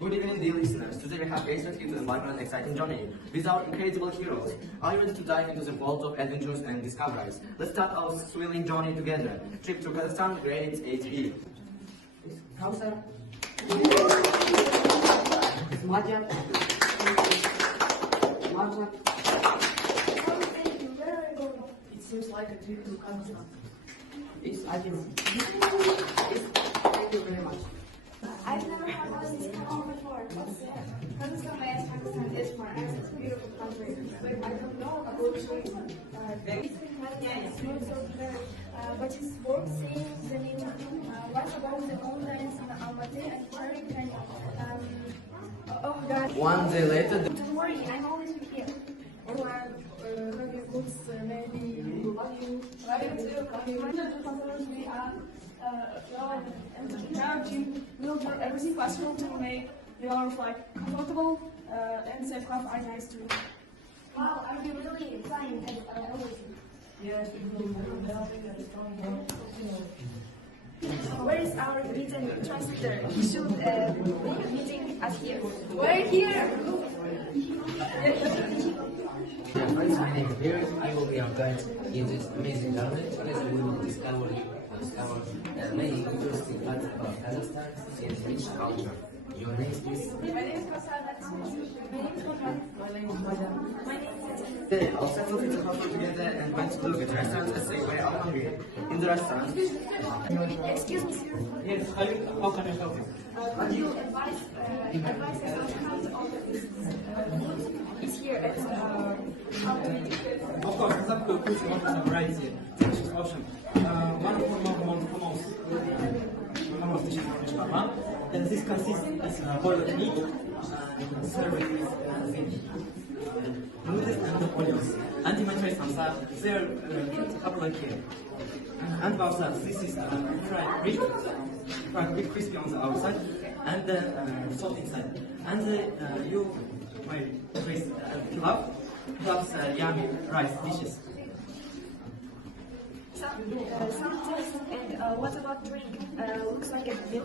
Good evening, dear listeners. Today we have a to embark on an exciting journey with our incredible heroes. Are you ready to dive into the world of adventures and discoveries? Let's start our thrilling journey together. Trip to Kazakhstan, grade 8E. Kausa. Madja. Marja. It seems like a trip to Kazakhstan. It's ideal. Thank you very much. I've never had one of these countries before. What's there? Kazakhstan is my beautiful country. But I don't know about it. But it's worth seeing the name. What about the mountains in Almaty and Serikbаева? Oh God. One day later, Don't worry, I'm always with you. Maybe books, maybe love you. We'll do everything possible to make your flight comfortable and safe have nice too. Wow, are you really flying as always? Yes, it will be Where is our meeting translator? He should be meeting us here. We're here! My name is Barry. I will be your guide in this amazing journey. Together we will discover many interesting facts about Kazakhstan and rich culture. Your name is? My name is Kasana. My name is Madja. Today, our several people come together and went to look at restaurants as they were all hungry. In the restaurant, Excuse me, sir. Yes, how can I help you? Could you advise us on how to order this food? It's here at Of course, Kazakh food offers a variety of options. One of the most dishes from Ishbaba, and this consists of boiled meat served with noodles and onions. And in my choice on that, there are popular here. And about that, this is fried rib crispy on the outside and salt inside. And you might taste pilaf plus yummy rice dishes. some taste. And what about drink? Looks like a bit.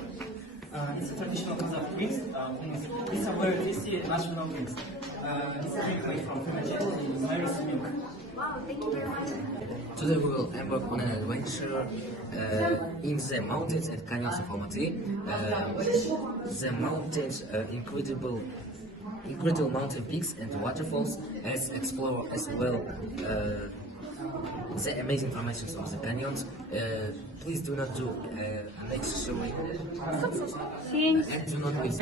It's a traditional Kazakh drinks. It's a very tasty national drinks. It's a drink made from fermented Irish milk. Wow, thank you very much. Today we will embark on an adventure in the mountains at canyons of Almaty. The mountains, incredible mountain peaks and waterfalls, as explore as well the amazing formations of the canyons. Please do not do unnecessary and do not waste.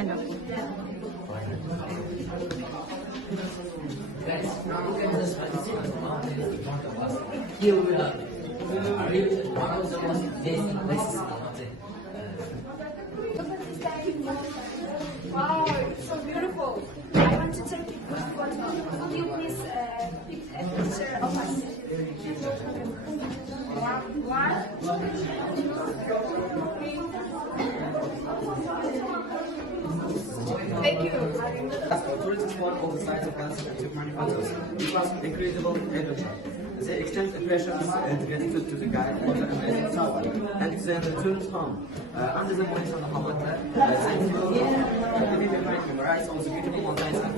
Guys, now look at this mountain in front of us. Here we are one of the most amazing places in Almaty. Look at this tiny mountain. Wow, it's so beautiful. I want to take it. Could you please pick a picture of us? Thank you. our tourism spot all the sites of Kazakhstan took many photos. It was incredible adventure. They exchanged impressions and gratitude to the guide for the amazing tower, and then returned home. Under the mountains on the Hamata, they will memorize all the beautiful mountains and